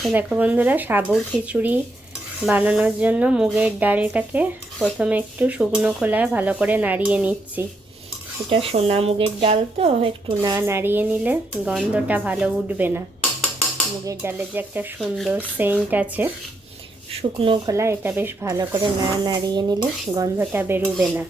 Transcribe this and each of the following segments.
তো দেখো বন্ধুরা, সাবুর খিচুড়ি বানানোর জন্য মুগের ডালটাকে প্রথমে একটু শুকনো খোলায় ভালো করে নাড়িয়ে নিচ্ছি। এটা সোনা মুগের ডাল, তো একটু না নাড়িয়ে নিলে গন্ধটা ভালো উঠবে না। মুগের ডালের যে একটা সুন্দর সেন্ট আছে শুকনো খোলা, এটা বেশ ভালো করে না নাড়িয়ে নিলে গন্ধটা বেরোবে না।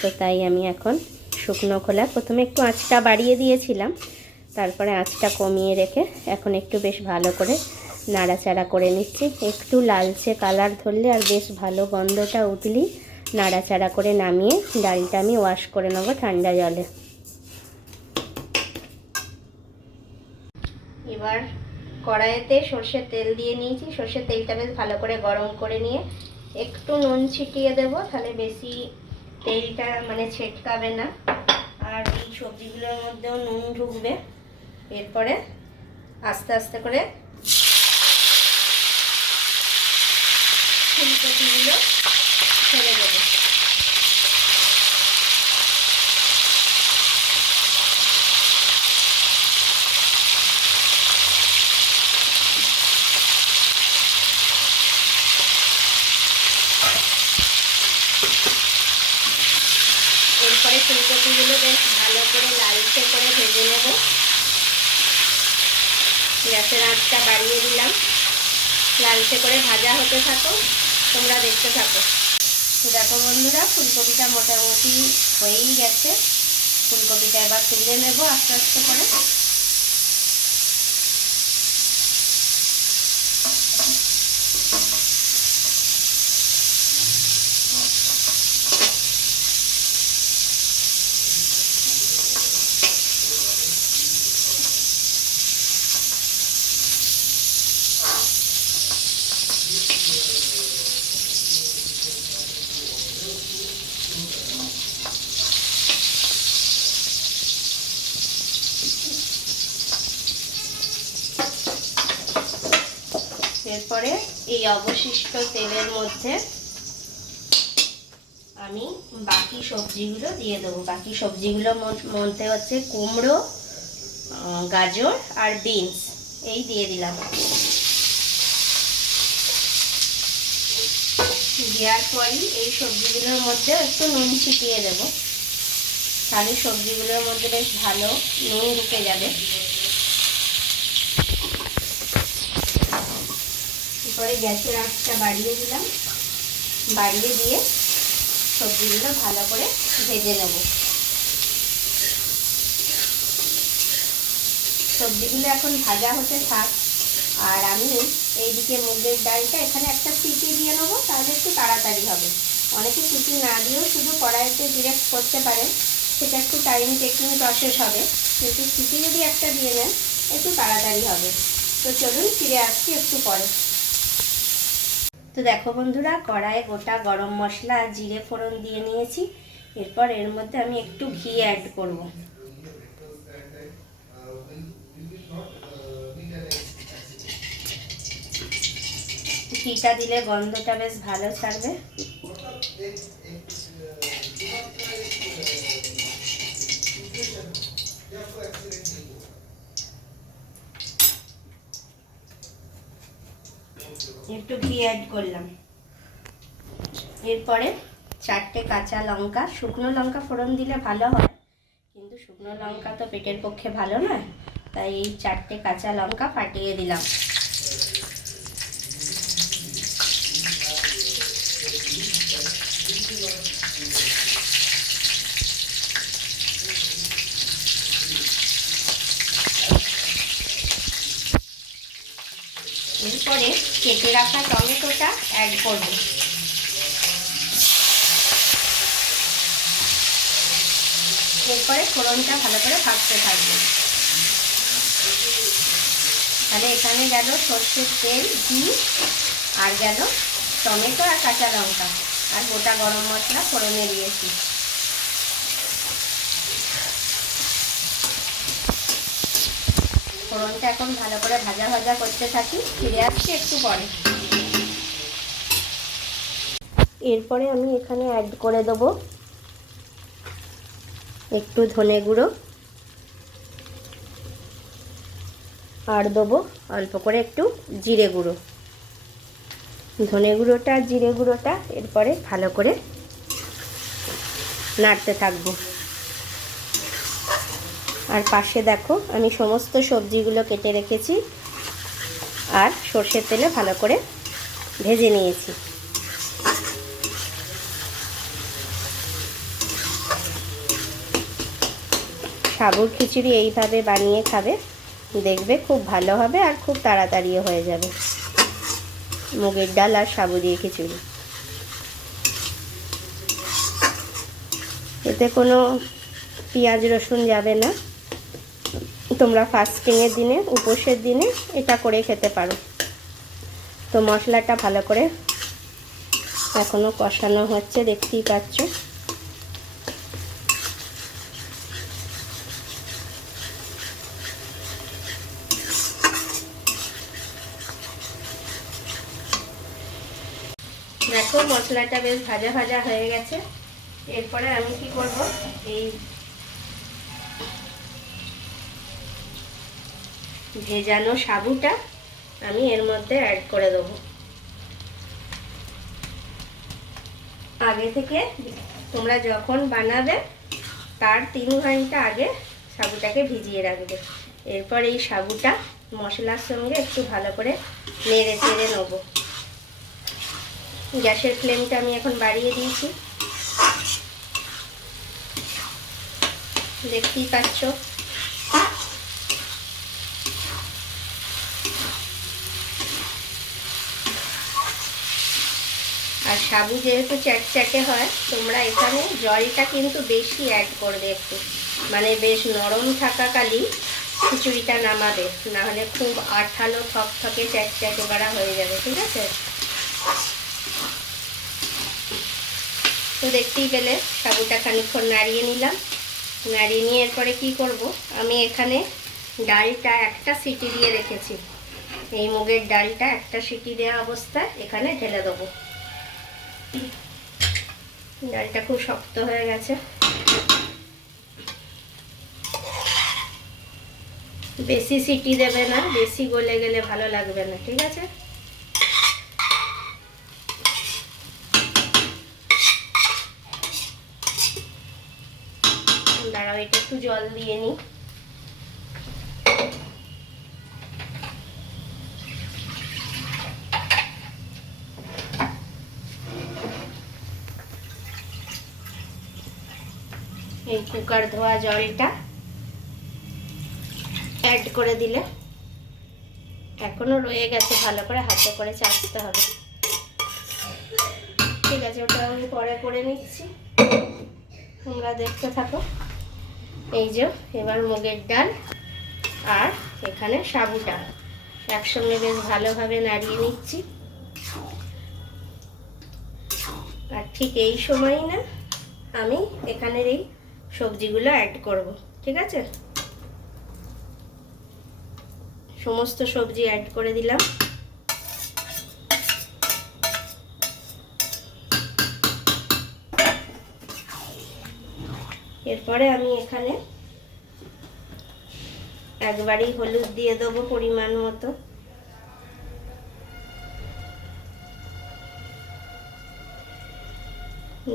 তো তাই আমি এখন শুকনো খোলা প্রথমে একটু আঁচটা বাড়িয়ে দিয়েছিলাম, তারপরে আঁচটা কমিয়ে রেখে এখন একটু বেশ ভালো করে নাড়াচাড়া করে নিচ্ছি। একটু লালচে কালার ধরলে আর বেশ ভালো গন্ধটা উঠলেই নাড়াচাড়া করে নামিয়ে ডালটা আমি ওয়াশ করে নেব ঠান্ডা জলে। এবার কড়াইতে সর্ষের তেল দিয়ে নিয়েছি। সর্ষের তেলটা বেশ ভালো করে গরম করে নিয়ে একটু নুন ছিটিয়ে দেবো, তাহলে বেশি তেলটা ছেটকাবে না, আর এই সবজিগুলোর মধ্যেও নুন ঢুকবে। এরপরে আস্তে আস্তে করে ফুলকপিগুলো ছেড়ে দেবো। এরপরে ফুলকপিগুলো বেশ ভালো করে লালচে করে ভেজে নেব। গ্যাসের আঁচটা বাড়িয়ে দিলাম, লালচে করে ভাজা হতে থাকো, তোমরা দেখতে থাকো। তো দেখো বন্ধুরা, ফুলকপিটা মোটামুটি হয়েই গেছে। ফুলকপিটা এবার তুলে নেব আস্তে আস্তে করে। এরপরে এই অবশিষ্ট তেলের মধ্যে আমি বাকি সবজিগুলো দিয়ে দেবো। বাকি সবজিগুলোর মধ্যে হচ্ছে কুমড়ো, গাজর আর বিনস, এই দিয়ে দিলাম। দেওয়ার পরই এই সবজিগুলোর মধ্যে একটু নুন ছিটিয়ে দেবো, তাহলে সবজিগুলোর মধ্যে বেশ ভালো নুন ঢুকে যাবে। এরপরে গ্যাসের আঁচটা বাড়িয়ে দিলাম, বাড়িয়ে দিয়ে সবজিগুলো ভালো করে ভেজে নেব। সবজিগুলো এখন ভাজা হতে থাক, আর আমি এইদিকে মুগের ডালটা এখানে একটা সিটি দিয়ে নেবো, তাহলে একটু তাড়াতাড়ি হবে। অনেকে সিটি না দিয়েও শুধু কড়াইতে ডিরেক্ট করতে পারেন, সেটা একটু টাইম টেকিং প্রসেস হবে, কিন্তু সিটি যদি একটা দিয়ে নেন একটু তাড়াতাড়ি হবে। তো চলুন ফিরে আসছি একটু পরে। তো দেখো বন্ধুরা, কড়াইয়ে গোটা গরম মশলা আর জিরে ফোড়ন দিয়ে নিয়েছি। এরপর এর মধ্যে আমি একটু ঘি অ্যাড করব। ঘিটা দিলে গন্ধটা বেশ ভালো ছাড়বে। একটু ঘি অ্যাড করলাম। এরপরে 4টে কাঁচা লঙ্কা, শুকনো লঙ্কা ফোড়ন দিলে ভালো হয়, কিন্তু শুকনো লঙ্কা তো পেটের পক্ষে ভালো নয়, তাই এই 4টে কাঁচা লঙ্কা ফাটিয়ে দিলাম। এরপরে কেটে রাখা টমেটোটা অ্যাড করব। এরপরে ফোড়নটা ভালো করে ভাজতে থাকবে। তাহলে এখানে গেল সর্ষের তেল, ঘি, আর গেল টমেটো আর কাঁচা লঙ্কা আর গোটা গরম মশলা ফোড়নে দিয়েছি। ফোড়নটা এখন ভালো করে ভাজা ভাজা করতে থাকি, ফিরে আসছি একটু পরে। এরপরে আমি এখানে অ্যাড করে দেবো একটু ধনে গুঁড়ো আর দেবো অল্প করে একটু জিরে গুঁড়ো, ধনে গুঁড়োটা আর জিরে গুঁড়োটা এরপরে ভালো করে নাড়তে থাকবো। আর পাশে দেখো আমি সমস্ত সবজিগুলো কেটে রেখেছি আর সর্ষের তেলে ভালো করে ভেজে নিয়েছি। সাবুর খিচুড়ি এইভাবে বানিয়ে খাবে, দেখবে খুব ভালো হবে আর খুব তাড়াতাড়িও হয়ে যাবে। মুগের ডাল আর সাবু দিয়ে খিচুড়ি, এতে কোনো পেঁয়াজ রসুন যাবে না। তোমরা ফাস্টিংয়ের দিনে, উপোসের দিনে এটা করে খেতে পারো। তো মশলাটা ভালো করে এখনও কষানো হচ্ছে, দেখতেই পাচ্ছ। দেখো মশলাটা বেশ ভাজা ভাজা হয়ে গেছে। এরপরে আমি কি করব, এই ভেজানো সাবুটা আমি এর মধ্যে অ্যাড করে দেবো। আগে থেকে তোমরা যখন বানাবে তার 3 ঘন্টা আগে সাবুটাকে ভিজিয়ে রাখবে। এরপর এই সাবুটা মশলার সঙ্গে একটু ভালো করে নেড়ে চেড়ে নেবো। গ্যাসের ফ্লেমটা আমি এখন বাড়িয়ে দিয়েছি, দেখতেই পাচ্ছ। আর সাবু যেহেতু চ্যাটচ্যাটে হয়, তোমরা এখানে জলটা কিন্তু বেশি অ্যাড করবে একটু, মানে বেশ নরম থাকাকালীন খিচুড়িটা নামাবে, নাহলে খুব আঠালো থকথকে চ্যাটচ্যাটে করা হয়ে যাবে, ঠিক আছে? তো দেখতেই পেলে সাবুটা খানিকক্ষণ নাড়িয়ে নিলাম। নাড়িয়ে নিয়ে এরপরে কী করব, আমি এখানে ডালটা একটা সিটি দিয়ে রেখেছি। এই মুগের ডালটা একটা সিটি দেওয়া অবস্থায় এখানে ঢেলে দেবো। ডালটা খুব শক্ত হয়ে গেছে, বেশি সিটি দেবে না, বেশি গলে গেলে ভালো লাগবে না, ঠিক আছে? দাঁড়াও, এটা একটু জল দিয়ে নিই। এই কুকার ধোয়া জলটা অ্যাড করে দিলে, এখনো রয়ে গেছে, ভালো করে হাতে করে চাষতে হবে, ঠিক আছে? ওটা আমি পরে করে নিচ্ছি, তোমরা দেখতে থাকো। এই যে এবার মুগের ডাল আর এখানে সাবুটা একসঙ্গে বেশ ভালোভাবে নাড়িয়ে নিচ্ছি। আর ঠিক এই সময়ই না আমি এখানের এই সবজিগুলো অ্যাড করব, ঠিক আছে? সমস্ত সবজি অ্যাড করে দিলাম। এরপরে আমি এখানে একবারই হলুদ দিয়ে দেবো পরিমাণ মতো।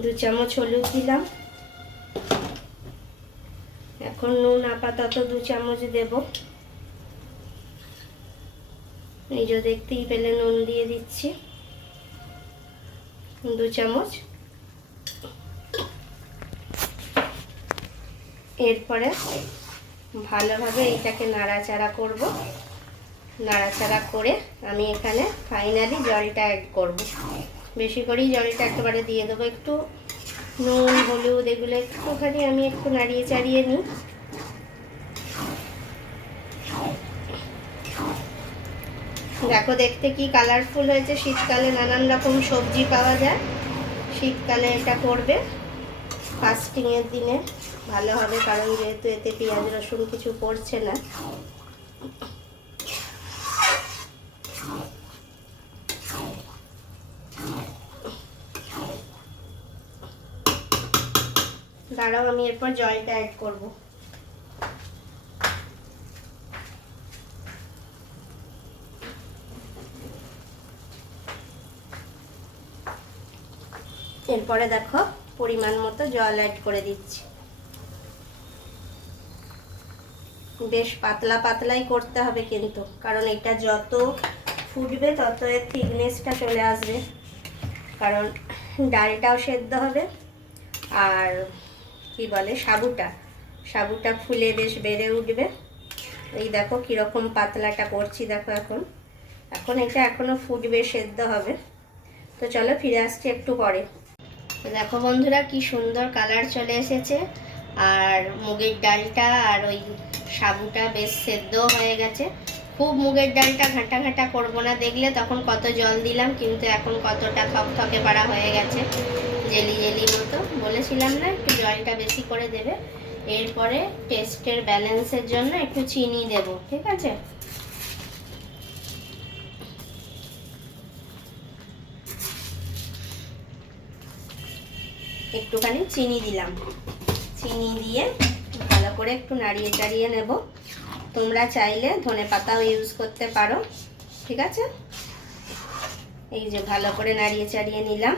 দু চামচ হলুদ দিলাম। এখন নুন আপাতত 2 চামচ দেব। এই যে দেখতেই পেলে নুন দিয়ে দিচ্ছি 2 চামচ। এরপরে ভালোভাবে এইটাকে নাড়াচাড়া করব। নাড়াচাড়া করে আমি এখানে ফাইনালি জলটা অ্যাড করব। বেশি করেই জলটা একেবারে দিয়ে দেবো। একটু নুন হলুদ এগুলো একটুখানি আমি একটু নাড়িয়ে চাড়িয়ে নিই। দেখো দেখতে কি কালারফুল হয়েছে। শীতকালে নানান রকম সবজি পাওয়া যায়, শীতকালে এটা করবে। ফাস্টিংয়ের দিনে ভালো হবে, কারণ যেহেতু এতে পেঁয়াজ রসুন কিছু পড়ছে না। দাঁড়াও, আমি এরপর জলটা অ্যাড করব। এরপরে দেখো পরিমাণ মতো জল অ্যাড করে দিচ্ছি। বেশ পাতলা পাতলাই করতে হবে কিন্তু, কারণ এটা যত ফুটবে তত এর থিকনেসটা চলে আসবে, কারণ ডালটাও সেদ্ধ হবে আর কি বলে সাবুটা ফুলে বেশ বেড়ে উঠবে। এই দেখো কীরকম পাতলাটা করছি, দেখো এখন এটা এখনও ফুটবে, সেদ্ধ হবে। তো চলো ফিরে আসছি একটু পরে। দেখো বন্ধুরা কি সুন্দর কালার চলে এসেছে, আর মুগের ডালটা আর ওই সাবুটা বেশ সেদ্ধ হয়ে গেছে। খুব মুগের ডালটা ঘাঁটা ঘাঁটা করবো না, দেখলে তখন কত জল দিলাম, কিন্তু এখন কতটা থকথকে পাড়া হয়ে গেছে, জেলি জেলি মতো। বলেছিলাম না একটু জলটা বেশি করে দেবে। এরপরে টেস্টের ব্যালেন্সের জন্য একটু চিনি দেব, ঠিক আছে? একটুখানি চিনি দিলাম, চিনি দিয়ে ভালো করে একটু নাড়িয়ে চাড়িয়ে নেব। তোমরা চাইলে ধনেপাতাও ইউজ করতে পারো, ঠিক আছে? এই যে ভালো করে নাড়িয়ে চাড়িয়ে নিলাম,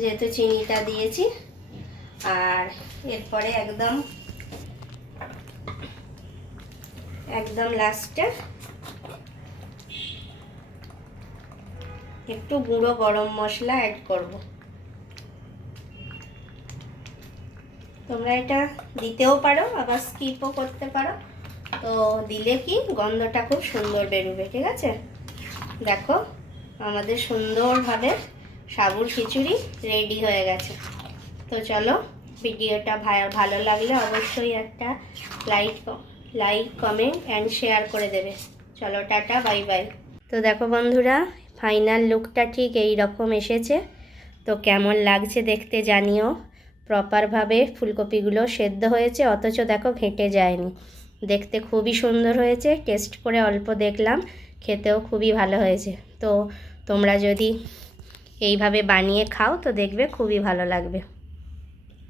যেহেতু চিনিটা দিয়েছি। আর এরপরে একদম লাস্টে একটু গুঁড়ো গরম মশলা অ্যাড করব। তোমরা এটা দিতেও পারো, আবার স্কিপও করতে পারো। তো দিলে কি গন্ধটা খুব সুন্দর বেরোবে, ঠিক আছে? দেখো আমাদের সুন্দরভাবে সাবুর খিচুড়ি রেডি হয়ে গেছে। তো চলো, ভিডিওটা ভালো লাগলে অবশ্যই একটা লাইক কমেন্ট অ্যান্ড শেয়ার করে দেবে। চলো টাটা, বাই বাই। তো দেখো বন্ধুরা, ফাইনাল লুকটা ঠিক এই রকম এসেছে। তো কেমন লাগছে দেখতে জানিও। প্রপারভাবে ফুলকপিগুলো সেদ্ধ হয়েছে, অথচ দেখো ঘেঁটে যায়নি। দেখতে খুবই সুন্দর হয়েছে, টেস্ট করে অল্প দেখলাম, খেতেও খুবই ভালো হয়েছে। তো তোমরা যদি এইভাবে বানিয়ে খাও তো দেখবে খুবই ভালো লাগবে।